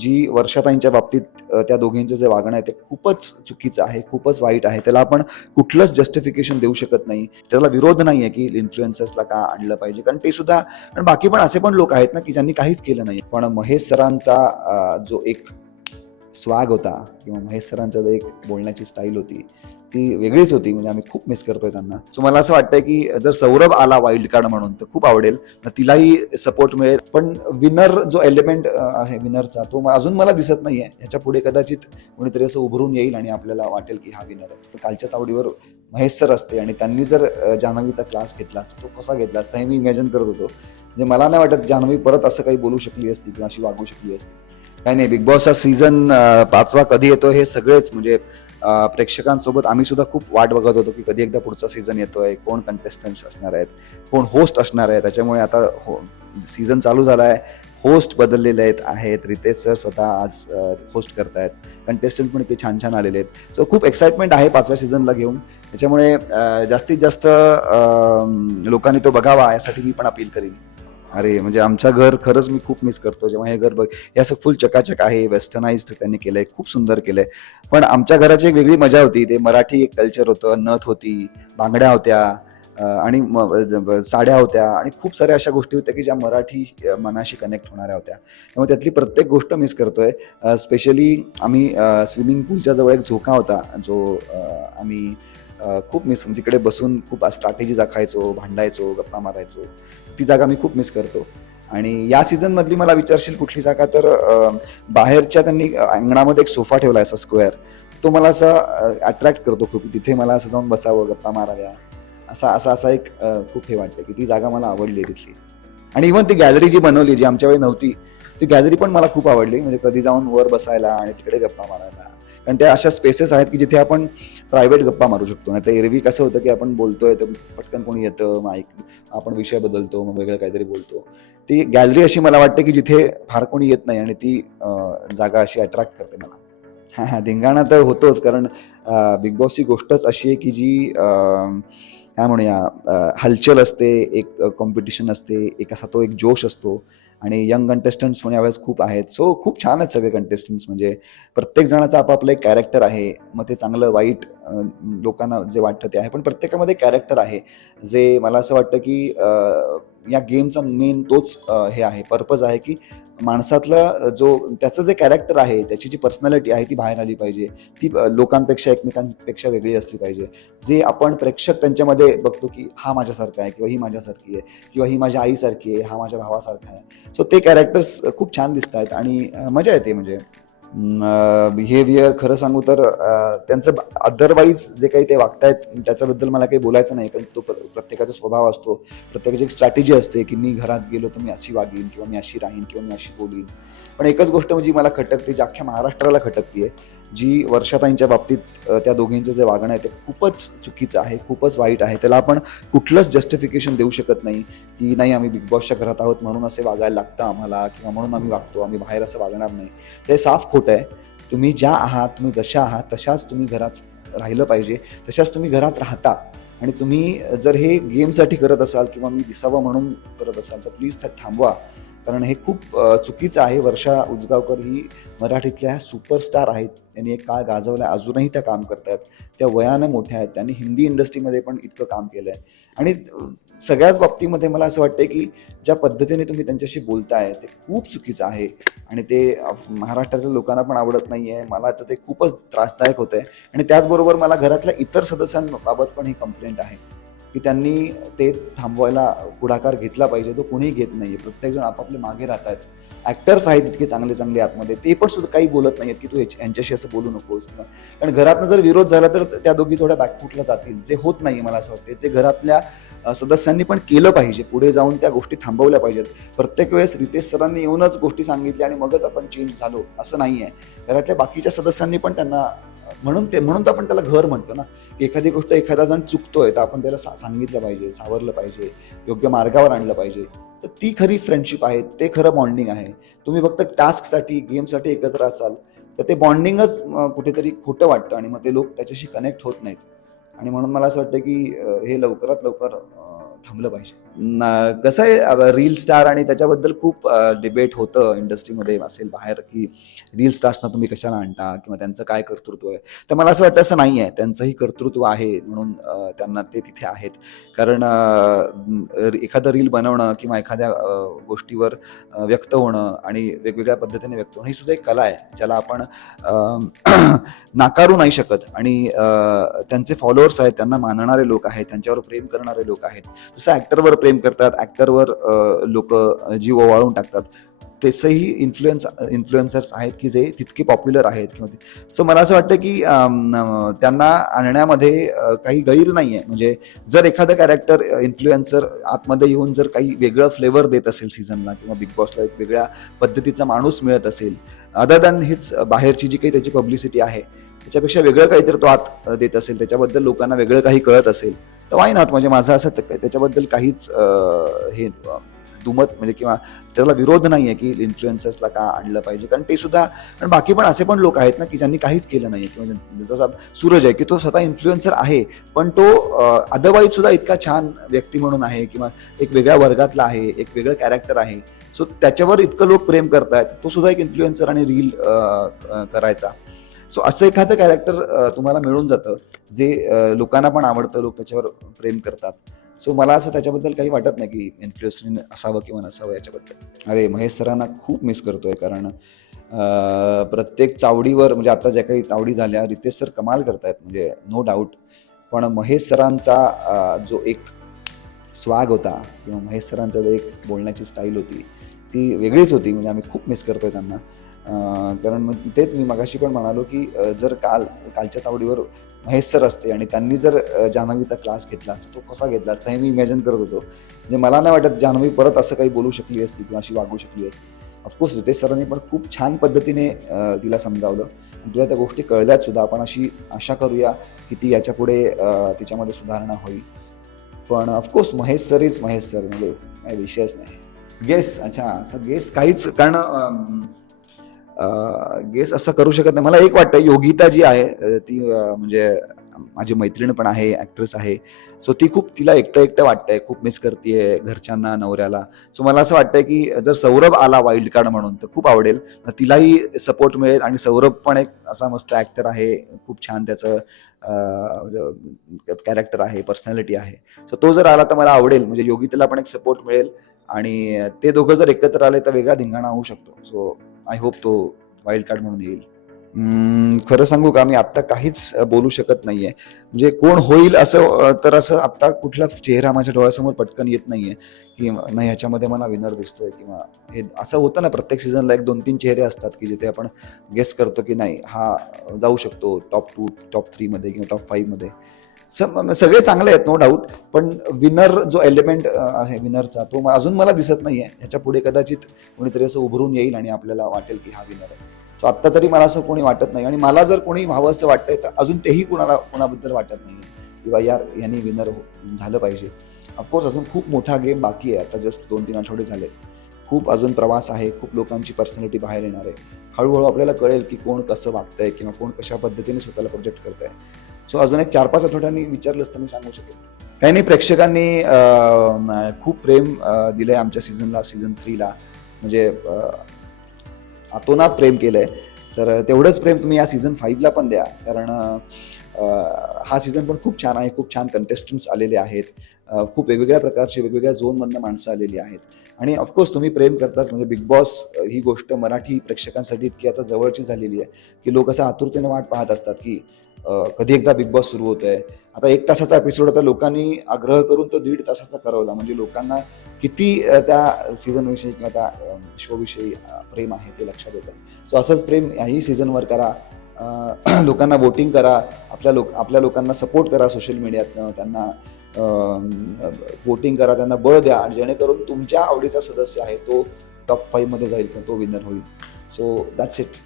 जी वर्षाताईंच्या बाबतीत त्या दोघींचं जे वागणं आहे ते खूपच चुकीचं आहे खूपच वाईट आहे. त्याला आपण कुठलंच जस्टिफिकेशन देऊ शकत नाही. त्याला विरोध नाही आहे की इन्फ्लुएन्सर्सला का आणलं पाहिजे. कारण ते सुद्धा कारण बाकी पण असे पण लोक आहेत ना की ज्यांनी काहीच केलं नाही पण महेश सरांचा जो एक स्वाग होता किंवा महेश सरांचा जो एक बोलण्याची स्टाईल होती ती वेगळीच होती म्हणजे आम्ही खूप मिस करतोय त्यांना. सो मला असं वाटतंय की जर सौरभ आला वाईल्ड कार्ड म्हणून तर खूप आवडेल. तर तिलाही सपोर्ट मिळेल. पण विनर जो एलिमेंट आहे विनरचा तो अजून मला दिसत नाहीये. ह्याच्या पुढे कदाचित कोणीतरी असं उभरून येईल आणि आपल्याला वाटेल की हा विनर आहे. तर कालच्याच आवडीवर महेश सर असते आणि त्यांनी जर जान्हवीचा क्लास घेतला असता तो कसा घेतला असता हे मी इमॅजिन करत होतो. म्हणजे मला नाही वाटत जान्हवी परत असं काही बोलू शकली असती किंवा अशी वागू शकली असती. काही नाही बिग बॉसचा सीझन पाचवा कधी येतो हे सगळेच म्हणजे प्रेक्षकांसोबत आम्ही सुद्धा खूप वाट बघत होतो की कधी एकदा पुढचा सीझन येतोय कोण कंटेस्टंट्स असणार आहेत कोण होस्ट असणार आहे त्याच्यामुळे आता हो सीझन चालू झाला आहे होस्ट बदललेले आहेत आहेत रितेश सर स्वतः आज होस्ट करतायत कंटेस्टंट पण इथे छान छान आलेले आहेत. सो खूप एक्साइटमेंट आहे पाचव्या सीझनला घेऊन त्याच्यामुळे जास्तीत जास्त लोकांनी तो बघावा यासाठी मी पण अपील करीन. अरे म्हणजे आमचं घर खरंच मी खूप मिस करतो. जेव्हा हे घर बघ हे असं फुल चकाचक आहे वेस्टर्नाइज त्यांनी केलंय खूप सुंदर केलंय. पण आमच्या घराची एक वेगळी मजा होती. ते मराठी एक कल्चर होतं नथ होती बांगड्या होत्या आणि म- साड्या होत्या आणि खूप साऱ्या अशा गोष्टी होत्या की ज्या मराठी मनाशी कनेक्ट होणाऱ्या होत्या. त्यामुळे त्यातली प्रत्येक गोष्ट मिस करतोय. स्पेशली आम्ही स्विमिंग पूलच्या जवळ एक झोका होता जो आम्ही खूप मिस तिकडे बसून खूप स्ट्रॅटेजी दाखायचो भांडायचो गप्पा मारायचो. ती जागा मी खूप मिस करतो. आणि या सीझन मधली मला विचारशील कुठली जागा तर बाहेरच्या त्यांनी अंगणामध्ये एक सोफा ठेवला असा स्क्वेअर तो मला असा अट्रॅक्ट करतो खूप. तिथे मला असं जाऊन बसावं गप्पा माराव्या. असा असा असा एक खूप हे वाटतं की ती जागा मला आवडली आहे तिथली. आणि इव्हन ती गॅलरी जी बनवली जी आमच्या वेळी नव्हती ती गॅलरी पण मला खूप आवडली. म्हणजे कधी जाऊन वर बसायला आणि तिकडे गप्पा मारायला. कारण त्या अशा स्पेसेस आहेत की जिथे आपण प्रायव्हेट गप्पा मारू शकतो. नाही तर एरवी कसं होतं की आपण बोलतोय तर पटकन कोणी येतं मग ऐक आपण विषय बदलतो मग वेगळं काहीतरी बोलतो. ती गॅलरी अशी मला वाटते की जिथे फार कोणी येत नाही आणि ती जागा अशी अट्रॅक्ट करते मला. हां हां धिंगाणा तर होतोच कारण बिग बॉस ही गोष्टच अशी आहे की जी काय म्हणूया हलचल असते एक कॉम्पिटिशन असते एक असा तो एक जोश असतो. आणि यंग कंटेस्टंट्स पण यावेळेस खूप आहेत. सो खूप छान आहेत सगळे कंटेस्टंट्स म्हणजे प्रत्येक जणाचं आपापलं एक कॅरेक्टर आहे. मग ते चांगलं वाईट लोकांना जे वाटतं ते आहे. पण प्रत्येकामध्ये कॅरेक्टर आहे. जे मला असं वाटतं की या गेमचा मेन तोच हे आहे पर्पज आहे की माणसातलं जो त्याचं जे कॅरेक्टर आहे त्याची जी पर्सनॅलिटी आहे ती बाहेर आली पाहिजे. ती लोकांपेक्षा एकमेकांपेक्षा वेगळी असली पाहिजे. जे आपण प्रेक्षक त्यांच्यामध्ये बघतो की हा माझ्यासारखा आहे किंवा ही माझ्यासारखी आहे किंवा ही माझ्या आईसारखी आहे हा माझ्या भावासारखा आहे. सो ते कॅरेक्टर्स खूप छान दिसत आहेत आणि मजा येते म्हणजे. बिहेवियर खरं सांगू तर त्यांचं अदरवाईज जे काही ते वागतायत त्याच्याबद्दल मला काही बोलायचं नाही. कारण तो प्रत्येकाचा स्वभाव असतो. प्रत्येकाची एक स्ट्रॅटेजी असते की मी घरात गेलो तर मी अशी वागीन किंवा मी अशी राहीन किंवा मी अशी बोलीन. पण एकच गोष्ट म्हणजे मला खटकते जी अख्ख्या महाराष्ट्राला खटकते जी वर्षाताईंच्या बाबतीत त्या दोघींचं जे वागणं आहे ते खूपच चुकीचं आहे खूपच वाईट आहे. त्याला आपण कुठलंच जस्टिफिकेशन देऊ शकत नाही की नाही आम्ही बिग बॉसच्या घरात आहोत म्हणून असे वागायला लागतं आम्हाला किंवा म्हणून आम्ही वागतो आम्ही बाहेर असं वागणार नाही. ते साफ खोटं आहे. तुम्ही ज्या आहात तुम्ही जशा आहात तशाच तुम्ही घरात राहिलं पाहिजे तशाच तुम्ही घरात राहता. आणि तुम्ही जर हे गेमसाठी करत असाल किंवा मी दिसावं म्हणून करत असाल तर प्लीज त्यात थांबवा. कारण हे खूप चुकीचं आहे. वर्षा उजगावकर ही मराठीतल्या सुपरस्टार आहेत. त्यांनी एक काळ गाजवला अजूनही त्या काम करतात त्या वयानं मोठ्या आहेत. त्यांनी हिंदी इंडस्ट्रीमध्ये पण इतकं काम केलं आहे आणि सगळ्याच बाबतीमध्ये मला असं वाटतं की ज्या पद्धतीने तुम्ही त्यांच्याशी बोलताय ते खूप चुकीचं आहे. आणि ते महाराष्ट्रातल्या लोकांना पण आवडत नाही आहे मला तर ते खूपच त्रासदायक होतं आहे आणि त्याचबरोबर मला घरातल्या इतर सदस्यांबाबत पण ही कंप्लेंट आहे. की त्यांनी ते थांबवायला पुढाकार घेतला पाहिजे. तो कोणीही घेत नाही आहे प्रत्येकजण आपापले मागे राहत आहेत ॲक्टर्स आहेत इतके चांगले चांगले आतमध्ये. ते पण सुद्धा काही बोलत नाहीत की तू यांच्याशी असं बोलू नकोस कारण घरातनं जर विरोध झाला तर त्या दोघी थोड्या बॅकफूटला जातील. जे होत नाही मला असं वाटतं जे घरातल्या सदस्यांनी पण केलं पाहिजे. पुढे जाऊन त्या गोष्टी थांबवल्या पाहिजेत. प्रत्येक वेळेस रितेश सरांनी येऊनच गोष्टी सांगितल्या आणि मगच आपण चेंज झालो असं नाही आहे घरातल्या बाकीच्या सदस्यांनी पण त्यांना म्हणून ते म्हणून तर आपण त्याला घर म्हणतो ना. की एखादी गोष्ट एखादा जण चुकतोय तर आपण त्याला सा- सांगितलं पाहिजे सावरलं पाहिजे योग्य मार्गावर आणलं पाहिजे. तर ती खरी फ्रेंडशिप आहे ते खरं बॉन्डिंग आहे. तुम्ही फक्त टास्कसाठी गेमसाठी एकत्र असाल तर ते बॉन्डिंगच कुठेतरी खोटं वाटतं आणि मग ते लोक त्याच्याशी कनेक्ट होत नाहीत. आणि म्हणून मला असं वाटतं की हे लवकरात लवकर थांबलं पाहिजे. कसं आहे रील स्टार आणि त्याच्याबद्दल खूप डिबेट होतं इंडस्ट्रीमध्ये असेल बाहेर की रील स्टार्सना तुम्ही कशाला आणता किंवा त्यांचं काय कर्तृत्व आहे. तर मला असं वाटतं असं नाही आहे. त्यांचंही कर्तृत्व आहे म्हणून त्यांना ते तिथे आहेत. कारण एखादं रील बनवणं किंवा एखाद्या गोष्टीवर व्यक्त होणं आणि वेगवेगळ्या पद्धतीने व्यक्त होणं ही सुद्धा एक कला आहे. ज्याला आपण नाकारू नाही शकत आणि त्यांचे फॉलोअर्स आहेत त्यांना मानणारे लोक आहेत त्यांच्यावर प्रेम करणारे लोक आहेत. जसं ॲक्टरवर प्रेम करतात ॲक्टरवर लोक जीव ओवाळून टाकतात. तसंही इन्फ्लुएन्स इन्फ्लुएन्सर्स आहेत की जे तितके पॉप्युलर आहेत किंवा सो मला असं वाटतं की त्यांना आणण्यामध्ये काही गैर नाही आहे म्हणजे जर एखादं कॅरेक्टर इन्फ्लुएन्सर आतमध्ये येऊन जर काही वेगळं फ्लेवर देत असेल सीझनला किंवा बिग बॉसला एक वेगळ्या पद्धतीचा माणूस मिळत असेल अदर दॅन हीच बाहेरची जी काही त्याची पब्लिसिटी आहे त्याच्यापेक्षा वेगळं काहीतरी तो आत देत असेल. त्याच्याबद्दल लोकांना वेगळं काही कळत असेल. तर वाय नॉट म्हणजे माझं असं त्याच्याबद्दल काहीच हे दुमत म्हणजे किंवा त्याला विरोध नाही आहे की इन्फ्लुएन्सर्सला का आणलं पाहिजे. कारण ते सुद्धा कारण बाकी पण असे पण लोक आहेत ना की ज्यांनी काहीच केलं नाही किंवा जसा सूरज आहे की तो स्वतः इन्फ्लुएन्सर आहे पण तो अदरवाईज सुद्धा इतका छान व्यक्ती म्हणून आहे किंवा एक वेगळ्या वर्गातला आहे एक वेगळं कॅरेक्टर आहे. सो त्याच्यावर इतकं लोक प्रेम करतायत तो सुद्धा एक इन्फ्लुएन्सर आणि रील करायचा. सो असं एखादं कॅरेक्टर तुम्हाला मिळून जातं जे लोकांना पण आवडतं लोक त्याच्यावर प्रेम करतात. सो मला असं त्याच्याबद्दल काही वाटत नाही की इन्फ्लुएन्सर असावं किंवा नसावं याच्याबद्दल. अरे महेश सरांना खूप मिस करतोय कारण प्रत्येक चावडीवर म्हणजे आता ज्या काही चावडी झाल्या रितेश सर कमाल करतायत म्हणजे नो डाऊट पण महेश सरांचा जो एक स्वाग होता किंवा महेश सरांचा जो एक बोलण्याची स्टाईल होती ती वेगळीच होती म्हणजे आम्ही खूप मिस करतोय त्यांना. कारण मग तेच मी मगाशी पण म्हणालो की जर काल कालच्या चावडीवर महेश सर असते आणि त्यांनी जर जान्हवीचा क्लास घेतला असता तो कसा घेतला असता हे मी इमॅजिन करत होतो. म्हणजे मला नाही वाटत जान्हवी परत असं काही बोलू शकली असती किंवा अशी वागू शकली असती. ऑफकोर्स रितेश सरांनी पण खूप छान पद्धतीने तिला समजावलं. तिला त्या गोष्टी कळल्यात सुद्धा. आपण अशी आशा करूया की ती याच्यापुढे तिच्यामध्ये सुधारणा होईल. पण of course Mahesh sir is Mahesh sir. म्हणजे काही विषयच नाही. गेस अच्छा. असं गेस काहीच कारण गेस असं करू शकत नाही. मला एक वाटतं योगिता जी आहे ती म्हणजे माझी मैत्रीण पण आहे ॲक्ट्रेस आहे. सो ती खूप तिला एकटं एकटं वाटतंय खूप मिस करते घरच्यांना नवऱ्याला. सो मला असं वाटतंय की जर सौरभ आला वाईल्ड कार्ड म्हणून तर खूप आवडेल. तिलाही सपोर्ट मिळेल आणि सौरभ पण एक असा मस्त ॲक्टर आहे. खूप छान त्याचं कॅरेक्टर आहे पर्सनॅलिटी आहे. सो तो जर आला तर मला आवडेल. म्हणजे योगिताला पण एक सपोर्ट मिळेल. आणि ते दोघं जर एकत्र आले तर वेगळा धिंगाणा होऊ शकतो. सो आय होप तो वाईल्ड कार्ड म्हणून येईल. खरं सांगू का मी आत्ता काहीच बोलू शकत नाहीये. म्हणजे कोण होईल असं तर असं आत्ता कुठला चेहरा माझ्या डोळ्यासमोर पटकन येत नाहीये. की नाही ह्याच्यामध्ये मला विनर दिसतोय किंवा हे असं होतं ना प्रत्येक सीझनला एक दोन तीन चेहरे असतात की जिथे आपण गेस करतो की नाही हा जाऊ शकतो टॉप टू टॉप थ्रीमध्ये किंवा टॉप फाईव्हमध्ये सगळे चांगले आहेत नो डाऊट पण विनर जो एलिमेंट आहे विनरचा तो अजून मला दिसत नाहीये. ह्याच्या पुढे कदाचित कोणीतरी असं उभरून येईल आणि आपल्याला वाटेल की हा विनर आहे. सो आत्ता तरी मला असं कोणी वाटत नाही. आणि मला जर कोणी व्हावं असं वाटतंय तर अजून तेही कोणाला कोणाबद्दल वाटत नाही किंवा यार यांनी विनर हो, झालं पाहिजे. ऑफकोर्स अजून खूप मोठा गेम बाकी आहे. आता जस्ट दोन तीन आठवडे झाले. खूप अजून प्रवास आहे. खूप लोकांची पर्सनॅलिटी बाहेर येणार आहे. हळूहळू आपल्याला कळेल की कोण कसं वागतंय किंवा कोण कशा पद्धतीने स्वतःला प्रोजेक्ट करत आहे सो अजून एक चार पाच आठवड्यांनी विचारलं तर मी सांगू शकेन. काही नाही प्रेक्षकांनी खूप प्रेम दिलं दिलंय आमच्या सीझनला सीझन थ्रीला म्हणजे आतोनात प्रेम प्रेम केलंय. तर तेवढंच प्रेम तुम्ही या सीझन फाईव्हला पण द्या. कारण हा सीझन पण खूप छान आहे खूप छान कंटेस्टंट्स आलेले आहेत. खूप वेगवेगळ्या प्रकारचे वेगवेगळ्या झोनमधनं माणसं आलेली आहेत. आणि ऑफकोर्स तुम्ही प्रेम करताच म्हणजे बिग बॉस ही गोष्ट मराठी प्रेक्षकांसाठी इतकी आता जवळची झालेली आहे की लोक असं आतुरतेने वाट पाहत असतात की कधी एकदा बिग बॉस सुरू होत आहे आता एक तासाचा एपिसोड आता लोकांनी आग्रह करून तो दीड तासाचा करवला. म्हणजे लोकांना किती त्या सीझनविषयी किंवा त्या शोविषयी प्रेम आहे ते लक्षात येतं. सो असंच प्रेम याही सीझनवर करा. लोकांना वोटिंग करा. आपल्या लोक आपल्या लोकांना सपोर्ट करा सोशल मीडियातनं त्यांना वोटिंग करा. त्यांना बळ द्या. जेणेकरून तुमच्या आवडीचा सदस्य आहे तो टॉप फाईव्हमध्ये जाईल किंवा तो विनर होईल. So that's it